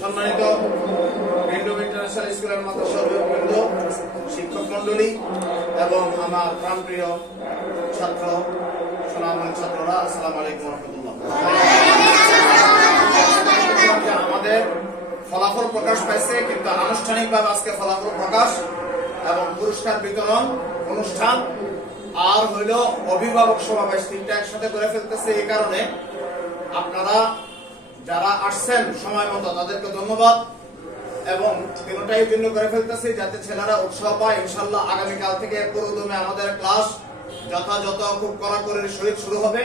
সম্মানিত গ্রিনডোম ইন্টারন্যাশনাল স্কুলের মাদ্রাসাবৃন্দ, শিক্ষক মন্ডলী এবং আমার প্রাণপ্রিয় ছাত্র সোনামণি ছাত্ররা, আসসালামু আলাইকুম ওয়া রাহমাতুল্লাহ। আমাদের ফলাফল প্রকাশ পাইছে, কিন্তু আনুষ্ঠানিকভাবে আজকে ফলাফল প্রকাশ এবং পুরস্কার বিতরণ অনুষ্ঠান আর হইল অভিভাবক সমাবেশ, তিনটা একসাথে করে ফেলতেছে। এই কারণে আপনারা যারা আসছেন সময় মতো তাদেরকে ধন্যবাদ, এবং তিনটাই জন্য করে ফেলতেছি যাতে ছেলেরা উৎসাহ পায়। ইনশাআল্লাহ আগামীকাল থেকে পুরোদমে আমাদের ক্লাস যথাযথ খুব কড়াকড়ির সহিত শুরু হবে।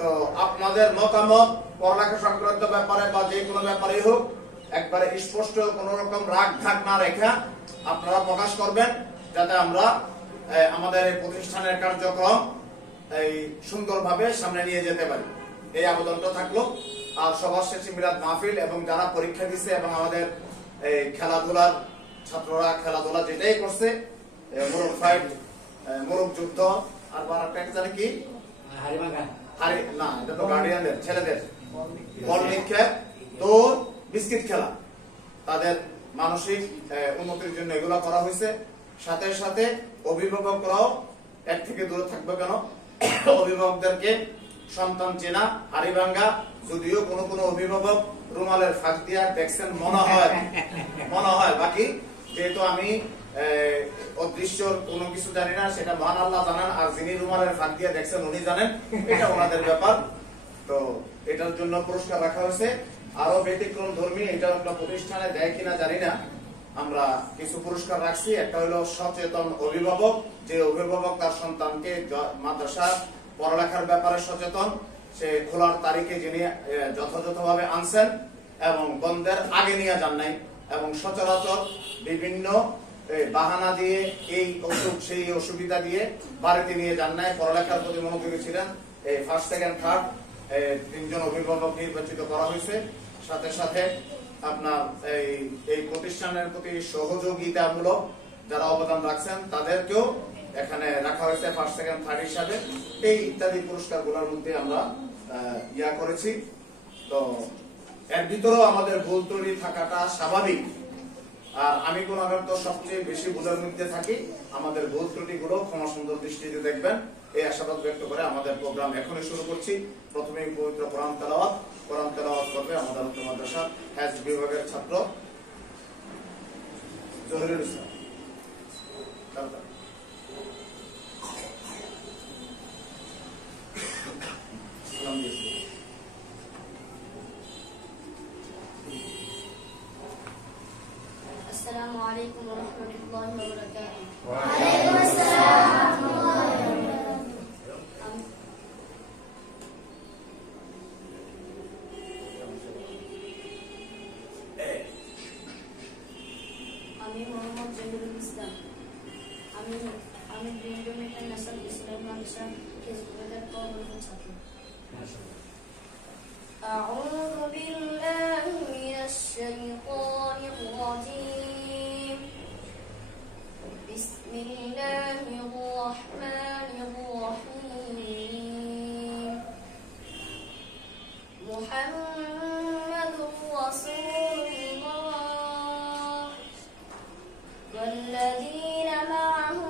তো আপনাদের মতামত পড়ালেখা সংক্রান্ত ব্যাপারে বা যে কোনো ব্যাপারেই হোক, একবারে স্পষ্ট কোন রকম রাগ ঢাক না রেখে আপনারা প্রকাশ করবেন, যাতে আমরা আমাদের এই প্রতিষ্ঠানের কার্যক্রম এই সুন্দরভাবে সামনে নিয়ে যেতে পারি। এই আবেদনটা থাকলো। আর সবার শেষে মিলাদ মাহফিল, এবং যারা পরীক্ষা দিচ্ছে এবং আমাদের এই খেলাধুলার ছাত্ররা খেলাধুলা যেটাই করছে, মোরগ ফাইট, মোরগ যুদ্ধ, আর একটা জানি কি না, এটা তো গার্ডিয়ানদের ছেলেদের বল নিক্ষেপ, দৌড়, বিস্কিট খেলা, তাদের মানসিক উন্নতির জন্য এগুলা করা হয়েছে। সাথে সাথে অভিভাবকরাও এর থেকে দূরে থাকবে। কেন? অভিভাবকদেরকে সন্তান চেনা, হাড়ি ভাঙ্গা, যদিও কোনো কোনো অভিভাবক রুমালের ফাঁক দিয়া দেখছেন মনে হয়, বাকি যেহেতু আমি অদৃশ্য কোনো কিছু জানি না, সেটা মহান আল্লাহ জানেন, আর যিনি রুমালের ফাঁক দিয়া দেখছেন উনি জানেন, এটা ওনাদের ব্যাপার। তো এটার জন্য পুরস্কার রাখা হয়েছে। আরো ব্যতিক্রম ধর্মী, এটা একটা প্রতিষ্ঠানে দেয় কিনা জানি না, আমরা কিছু পুরস্কার রাখছি। একটা হলো সচেতন অভিভাবক, যে অভিভাবক তার সন্তানকে মাদ্রাসা পড়ালেখার ব্যাপারে সচেতন, সে খোলার তারিখে যিনি যথাযথভাবে আনছেন এবং বন্ধের আগে নিয়ে যান নাই, এবং সচরাচর বিভিন্ন বাহানা দিয়ে এই অসুখ সেই অসুবিধা দিয়ে বাড়িতে নিয়ে যান নাই, পড়ালেখার প্রতি মনোযোগী ছিলেন। এই ফার্স্ট, সেকেন্ড, থার্ড তিনজন অভিভাবক নির্বাচিত করা হয়েছে। সাথে সাথে আপনার এই প্রতিষ্ঠানের প্রতি সহযোগিতামূলক যারা অবদান রাখছেন তাদেরকেও এখানে রাখা হয়েছে ফার্স্ট, সেকেন্ড, থার্ড হিসাবে। এই ইত্যাদি পুরস্কারগুলোর মধ্যে আমরা করেছি। তো এর ভিতরেও আমাদের ভুল ত্রুটি থাকাটা স্বাভাবিক, আর আমি কোনবার তো সবচেয়ে বেশি ভুলের মধ্যে থাকি। আমাদের ভুল ত্রুটি গুলো ক্ষমা সুন্দর দৃষ্টিতে দেখবেন, এই আশাবাদ ব্যক্ত করে আমাদের প্রোগ্রাম এখনই শুরু করছি। প্রথমেই পবিত্র কোরআন তেলাওয়াত করবে আমাদের উচ্চ মাদ্রাসা হ্যাজ বিভাগের ছাত্র জহিরুল ইসলাম। السلام عليكم ورحمة الله وبركاته. وعليكم السلام ورحمة الله وبركاته. আমি মোহাম্মদ জহিরুল ইসলাম। আমি গ্রিনডোম ইন্টারন্যাশনাল স্কুলের মাদ্রাসা হিজবুতের পরবর্তী ছাত্র। أعوذ بالله من الشيطان الرجيم. بسم الله الرحمن الرحيم. محمد رسول الله والذين معه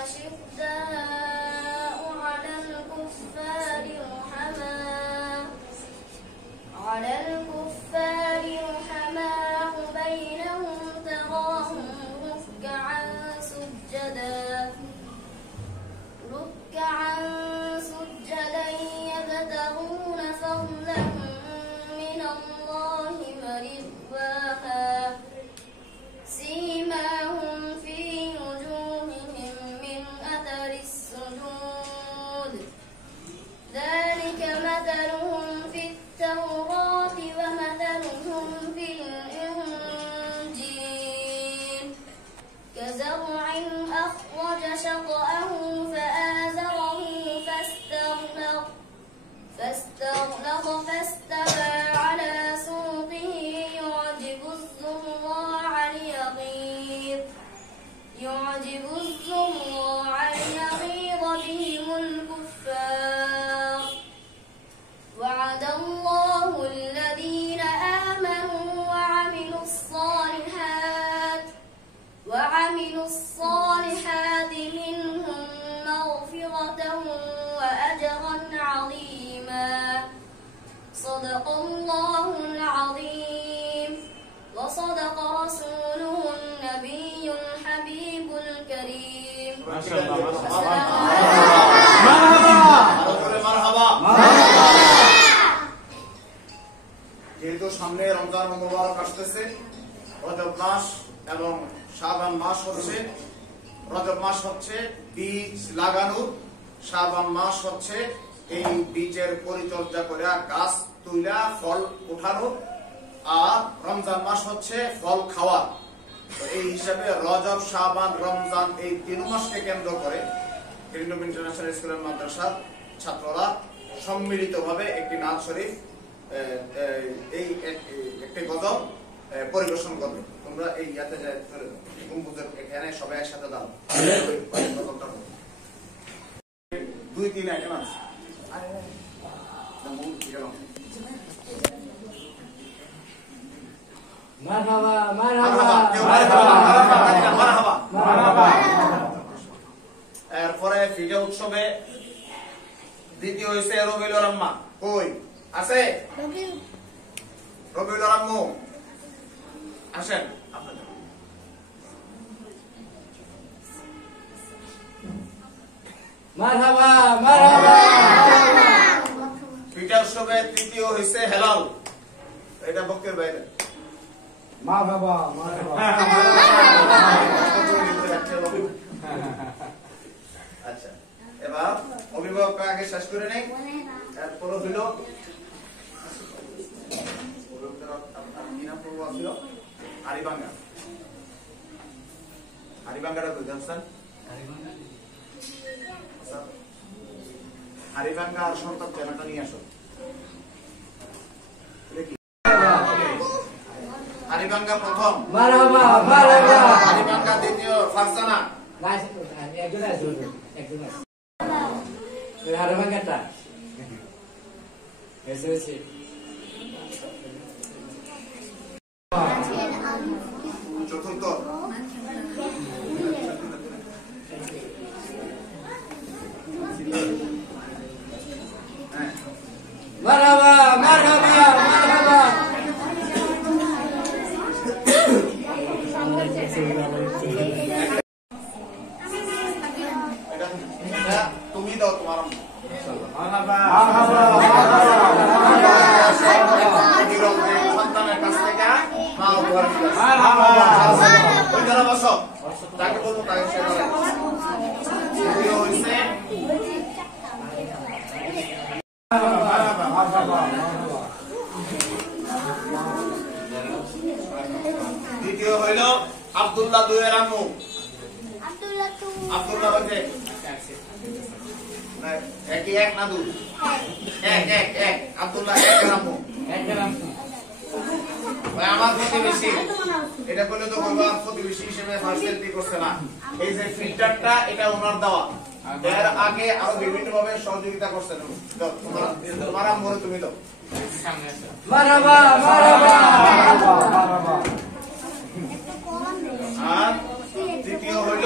أشداء على الكفار رحماء بينهم تراهم ركعا سجدا يبتغون فضلا من الله ورضوانا سيماهم في وجوههم من أثر السجود ذلك مثلهم في التوراة صدق الله العظيم وصدق رسوله النبي الحبيب الكريم ما شاء الله যেহেতু সামনে রমজান মুবারক আসতেছে, রজব মাস এবং শাবান মাস হচ্ছে, রজব মাস হচ্ছে বীজ লাগানোর, শাবান মাস হচ্ছে এই বীজের পরিচর্যা করে গাছ তুইলা ফল উঠানো, আর রমজান মাস হচ্ছে ফল খাওয়া। এই হিসাবে রজব, শাবান, রমজান এই 3 মাসকে কেন্দ্র করে গ্রিন ইন্টারন্যাশনাল স্কুল এন্ড মাদ্রাসার ছাত্ররা সম্মিলিতভাবে একটি নাচ শরীফ এই একটি গজল পরিবেশন করবে। তোমরা এই ইয়াতে যায় গম্বুজের এখানে সবাই একসাথে দাও। 2-3 আইটেম আছে। মারহাবা এরপরে ফিজা উৎসবে দ্বিতীয় হয়েছে রবিউল আম্মা। কই আছে? রবিউল আম্মু আসেন। মারহাবা ফিজা উৎসবে তৃতীয় হয়েছে হেলাল। এটা বক্তের বাইরে। আচ্ছা, এবার অভিভাবক আগে শেষ করে নেই, এরপর হইল হারিবাঙ্গা। হারিবাঙ্গাটা কই জানছেন? হারিবাঙ্গা আর সন্তান চ্যানেলটা নিয়ে আসো। হারিবাঙ্গা প্রথম, হারিবাঙ্গা দ্বিতীয়, ফারজানা চতুর্থ, তুমি দাও তোমার সন্তানের কাছ থেকে বসো, তাকে বলবো তাকে দ্বিতীয় হইল আব্দুল্লাহ দুয়ের আম্মু। আব্দুল্লাহ বলছে একই, এক না দুই? এক। আব্দুল্লাহ একের আম্মু। আমার প্রতিবেশী, এটা বলে তো বলবার প্রতিবেশী হিসেবে ফার্সেলটি করছে না। এই যে ফিল্টারটা এটা ওনার দেওয়া, এর আগে আরো বিভিন্ন ভাবে সহযোগিতা করছেন। তোমার আম্মুরে তুমি দাও। আর তৃতীয় হইল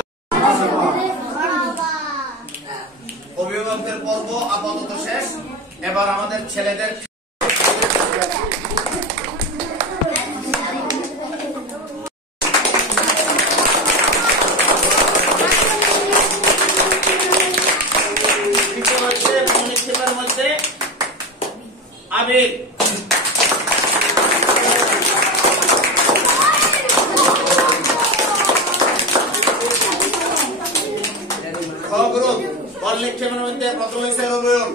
অভিভাবকদের পর্ব আপাতত শেষ। এবার আমাদের ছেলেদের মধ্যে আবেগ বল নিক্ষেপের মধ্যে প্রথম হয়েছে রবিউল।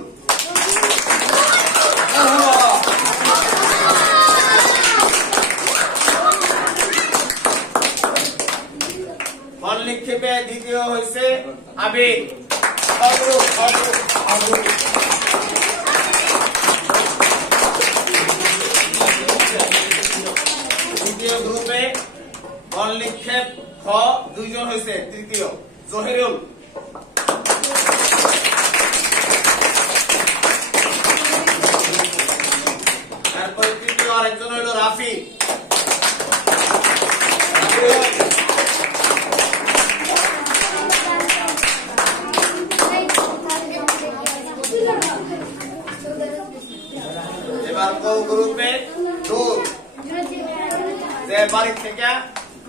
বল নিক্ষেপে দ্বিতীয় হয়েছে আবেগ। দ্বিতীয় গ্রুপে বল নিক্ষেপ খ 2 জন হয়েছে, তৃতীয় জহিরুল। তারপরে তৃতীয় আরেকজন হইল রাফি। এবার এবার ক গ্রুপে দৌড়, যে বাড়ি থেকে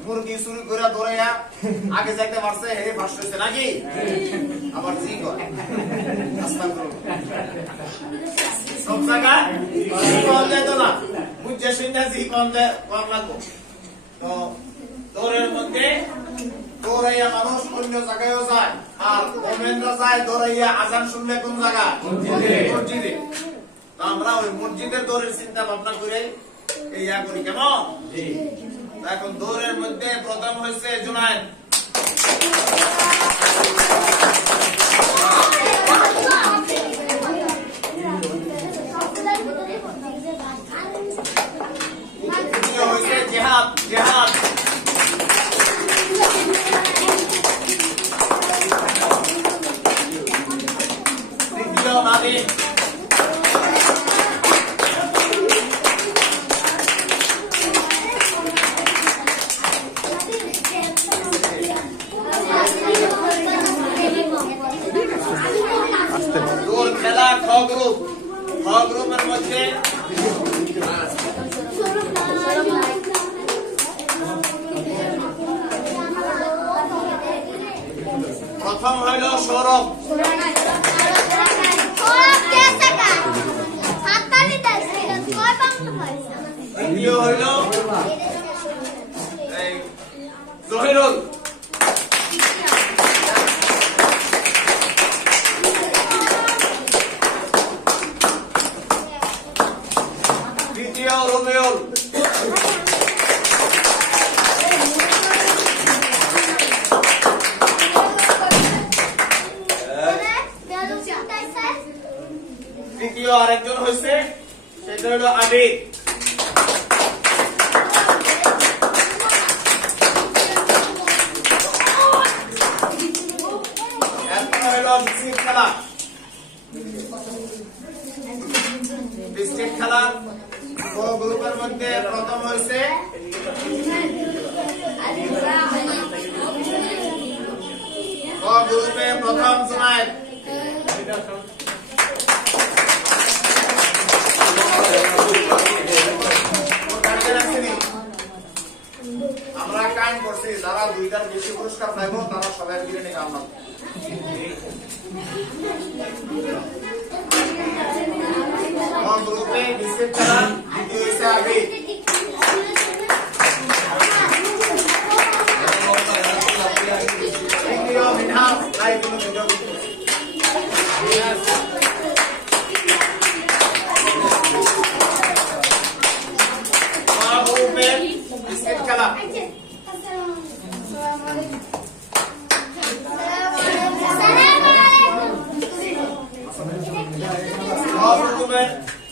মুরগি চুরি করে দৌড়াইয়া আগে যাইতে পারছে হেরে ফার্স্ট হয়েছে নাকি? আবার জি কর সব জায়গায় জি কম যেত না, বুঝছে শুনে জি কম লাগবো। তো দৌড়ের মধ্যে দৌড়াইয়া মানুষ অন্য জায়গায়ও যায়, আর ওমেনরা যায় দৌড়াইয়া আজান শুনলে কোন জায়গা? মসজিদে। তো আমরা ওই মসজিদের দৌড়ের চিন্তা ভাবনা করে ইয়া করি, কেমন? এখন দৌড়ের মধ্যে প্রথম হয়েছে জুনায়েদ। দ্বিতীয় হয়েছে জেহাদ। তৃতীয় নাদিম। দৌড় খেলা খ গ্রুপের মধ্যে প্রথম হইল সৌরভ। দ্বিতীয় হইল জহিরুল। তৃতীয় রবিউল। তৃতীয় আরেকজন হয়েছে, সেটা হলো আবিদ। এরপর হলো ডিস্ট্রিক্ট খেলা। গ্রুপের মধ্যে প্রথম হয়েছে গ্রুপে প্রথম জুনায়েদ। আমরা কাইন করছি, যারা দুইটার বেশি পুরস্কার পাইব তারা সবাই মিলে নিয়ে আমরা গ্রুপে ডিস্ট্রিক্ট খেলা। দ্বিতীয় হয়েছে আবিদ। তৃতীয় মিনহাজ। গ্রুপে ডিস্ট্রিক্ট খেলা।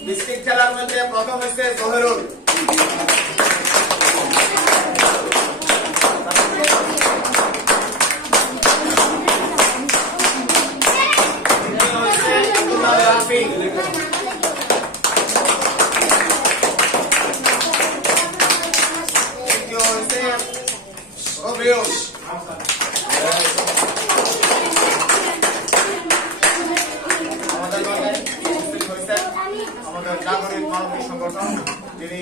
ডিস্ট্রিক্ট খেলার মধ্যে প্রথম হচ্ছে জহিরুল। তৃতীয় হচ্ছে রবিউল। আমাদের নাগরিক মানবিক সংগঠন, যিনি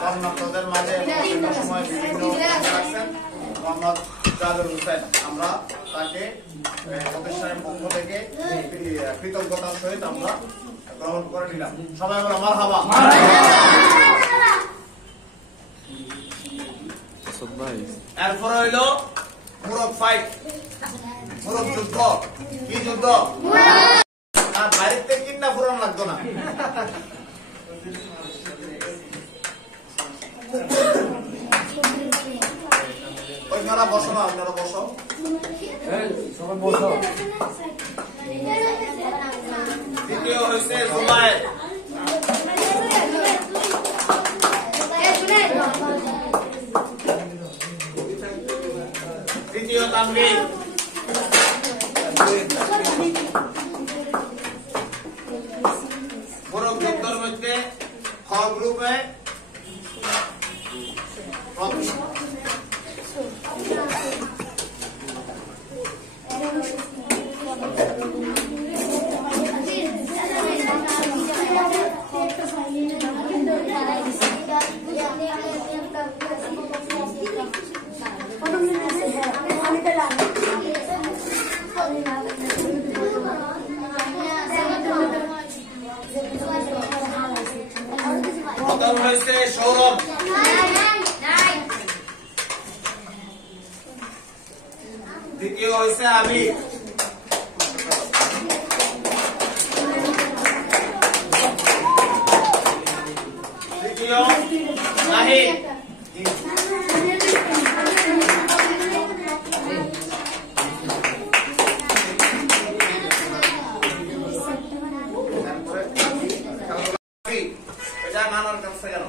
কর্মরতদের মাঝে বিভিন্ন সময় বিভিন্ন রাখছেন, মোহাম্মদ জাদুল হোসেন। আমরা তাকে প্রতিষ্ঠানের পক্ষ থেকে কৃতজ্ঞতার সহিত আমরা গ্রহণ করে নিলাম। সবাই আমরা মারহাবা। এরপর হইল মুরগ ফাইট, মুরগ যুদ্ধ। কি যুদ্ধ? আর বাইরের থেকে কিনা পুরান লাগতো না। ওইখানে বসো না, আপনারা বসো। দ্বিতীয় হয়েছে জুবায়ের। তৃতীয় তানভীর। মোরগ যুদ্ধের মধ্যে খ গ্রুপে প্রথম হয়েছে সৌরভ, দ্বিতীয় হয়েছে আবির, তৃতীয় নাহিদ, এটা নানার কাছে গেল।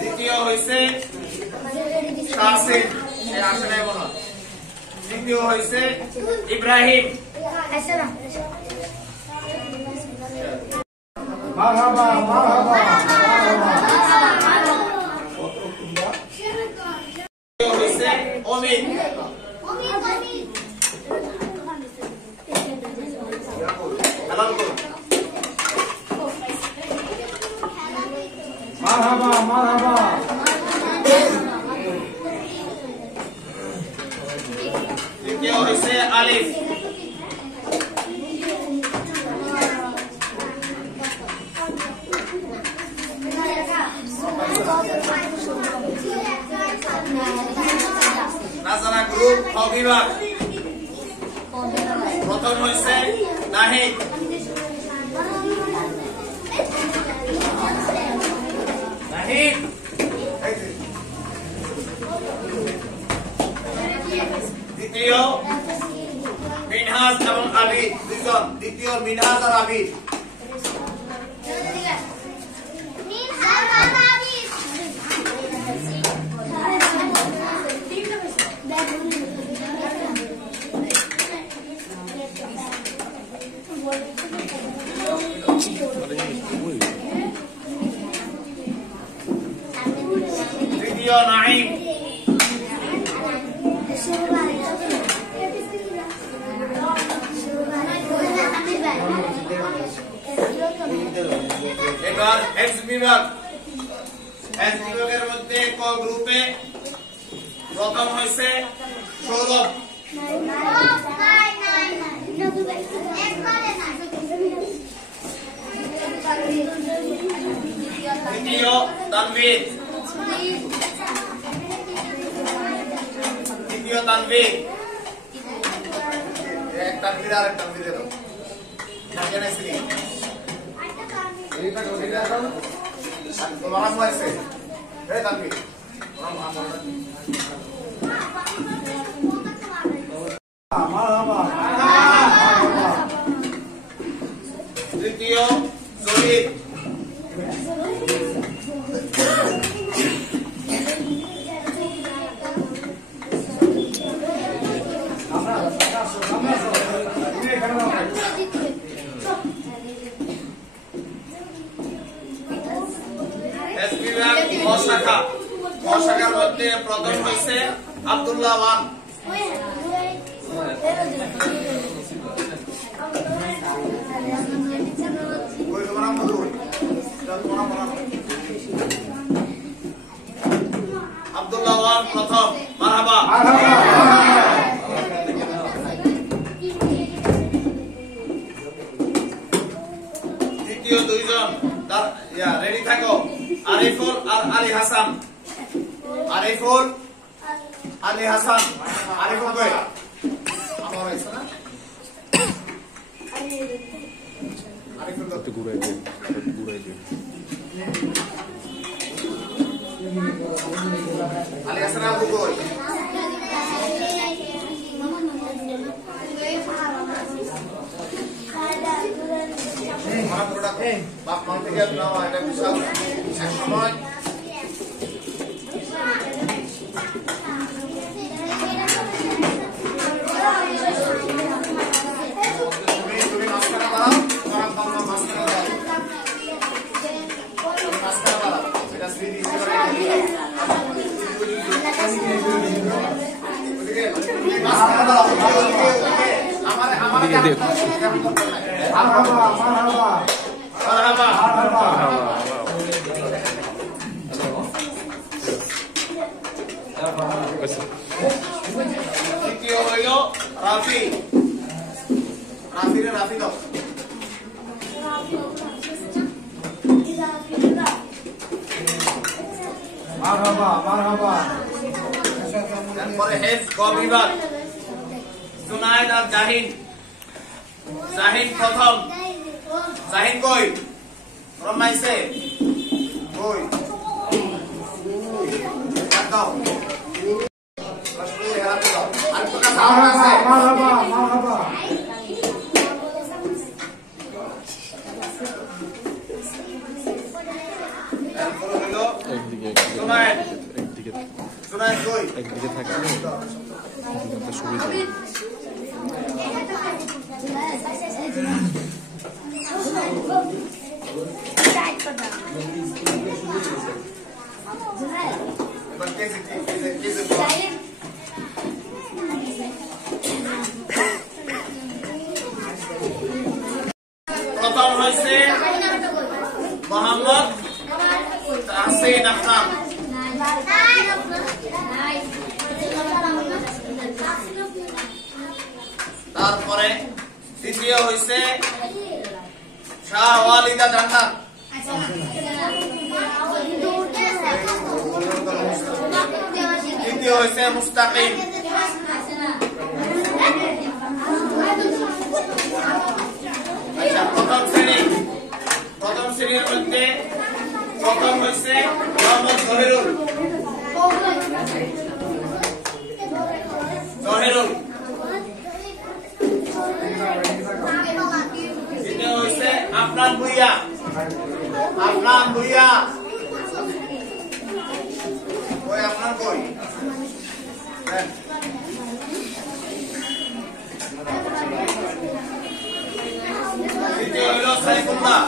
দ্বিতীয় হয়েছে শাহসিন, সে আসে নাই মনে হয়। তৃতীয় হয়েছে ইব্রাহিম। মারহাবা মারহাবা তৃতীয় হয়েছে অমিত। এলান করুন। মারহাবা মারহাবা তৃতীয় হয়েছে আলিফ। নাজারা গ্রুপ খ বিভাগ, প্রথম হয়েছে নাহিদ, নাহিদ। দ্বিতীয় মিনহাজ এবং আবিদ, দুইজন। দ্বিতীয় মিনহাজ আর আবিদ। তৃতীয় নাঈম। এবার এক্স বিভাগ, এক্স বিভাগের মধ্যে ক গ্রুপে প্রথম হয়েছে সৌরভ, দ্বিতীয় তানভীর, তৃতীয় তানভীর। এক তানভীর আর এক তানভীর দাও। জানেন নাকি? এইটা তো এটা দাও। তোমার নাম আছে? এই তানভীর। মারহাবা তৃতীয় জহির, এস বিভাগ খ শাখা, খ শাখার মধ্যে প্রথম হয়েছে আব্দুল্লাহ ওয়ান, আব্দুল্লাহ ওয়ান প্রথম। মারহাবা। দ্বিতীয় দুইজন, তার রেডি থাকো, আরিফুল আর আলী হাসান। আরিফুল, আলী হাসান। আরিফুল কই? আমার আছে না? আরিফুল তো ঘুরাই দিন। আলী হাসান আবু কই? আমার প্রোডাক্ট বাপ মা থেকে নাও, এটা বিশাল এক সময় তুমি মাস্টার বাড়াও, তোমার বাবা মাস্টার বাড়াও, মাস্টার বাড়াও, এটা স্মৃতি হিসেবে মাস্টার বাড়াও। আমার মারহাবা মারহাবা মারহাবা। তৃতীয় হইল রাফি, রাফি ধীরে রাফি দাও। মারহাবা মারহাবা তারপরে হেফ গ বিভাগ জুনায়েদ আর জাহিন। জাহিন প্রথম। জাহিন কই রমাইছে কই দাও আর কোটা সামনে আছে মারহাবা মারহাবা তারপরে হলো একদিকে জুনায়েদ। একদিকে জুনায়েদ কই একদিকে থাকলে একটা সুবিধা। এবার কেজি বল। প্রথম হয়েছে মোহাম্মদ তাহসিন আফনান। তারপরে দ্বিতীয় হয়েছে শাহ ওয়ালিদা জান্নাত। তৃতীয় হয়েছে মুস্তাকিম। আচ্ছা প্রথম শ্রেণীর মধ্যে প্রথম হয়েছে মোহাম্মদ জহিরুল। দ্বিতীয় হয়েছে আফনান ভুইয়া। কই আপনার কই তৃতীয় হইল সাইফুল্লাহ।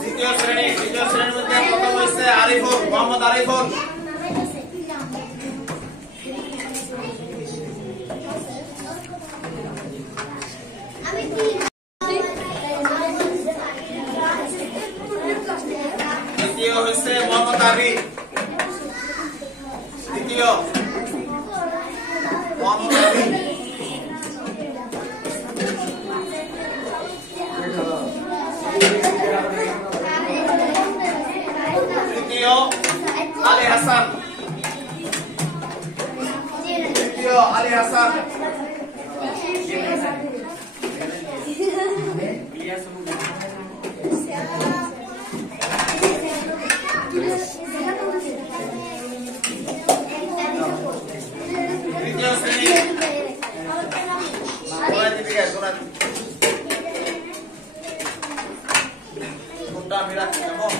দ্বিতীয় শ্রেণীর মধ্যে প্রথম হয়েছে আরিফুল, মোহাম্মদ আরিফুল। দ্বিতীয় হয়েছে মোহাম্মদ আবিদ। তৃতীয় আলী হাসান। তৃতীয় শ্রেণী কোনটা আমি রাখছি কেমন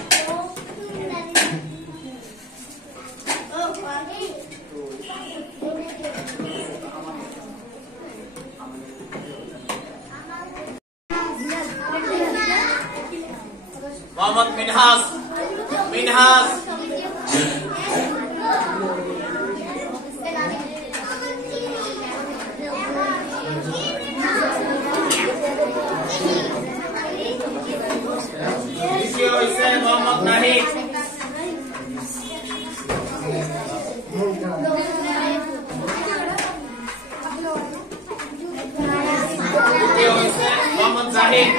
মোহাম্মদ মিনহাজ। দ্বিতীয় হয়েছে মোহাম্মদ নাহিদ। তৃতীয় হয়েছে মোহাম্মদ জাহিদ।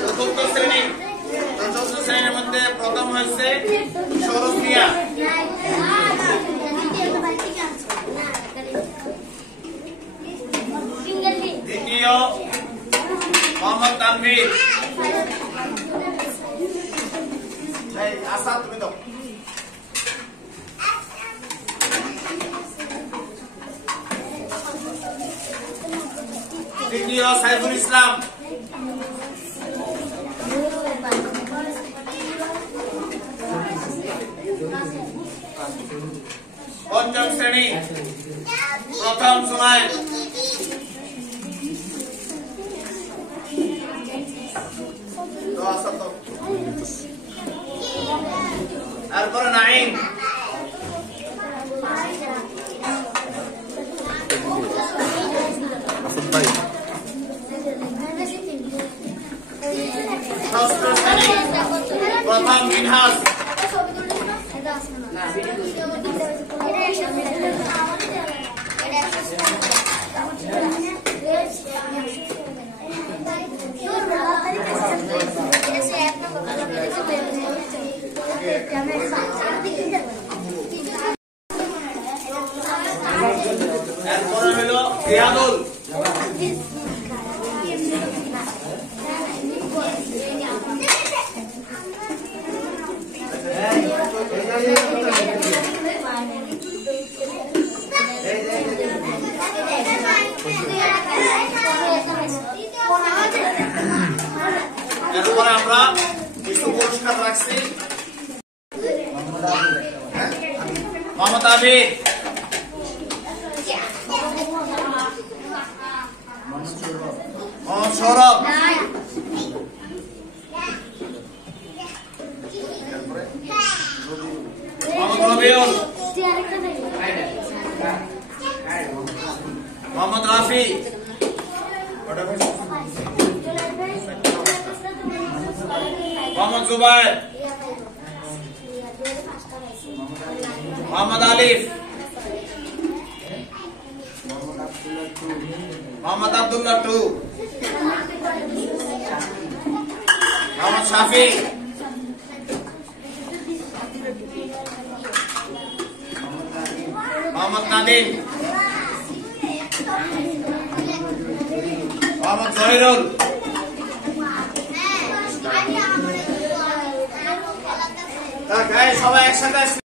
চতুর্থ শ্রেণীর মধ্যে প্রথম হয়েছে শরফিয়া। দ্বিতীয় মোহাম্মদ তানভীর। আসাদ তুমি দাও। তৃতীয় সাইফুল ইসলাম। পঞ্চম শ্রেণী প্রথম সময় এরপরে নাইন আসদ ভাই ষষ্ঠ শ্রেণী প্রথম মিনহাজ এরপরে হলো রিয়াদুল এরপরে আমরা কিছু পুরস্কার রাখছি মোহাম্মদ আবিদ মোহাম্মদ সৌরভ মোহাম্মদ রবিউল মোহাম্মদ রাফি মোহাম্মদ জুবাইর মোহাম্মদ আলিফ মোহাম্মদ আব্দুল্লাহ টু মোহাম্মদ শাফি মোহাম্মদ নাদিম মোহাম্মদ জহিরুল সবাই একসাথে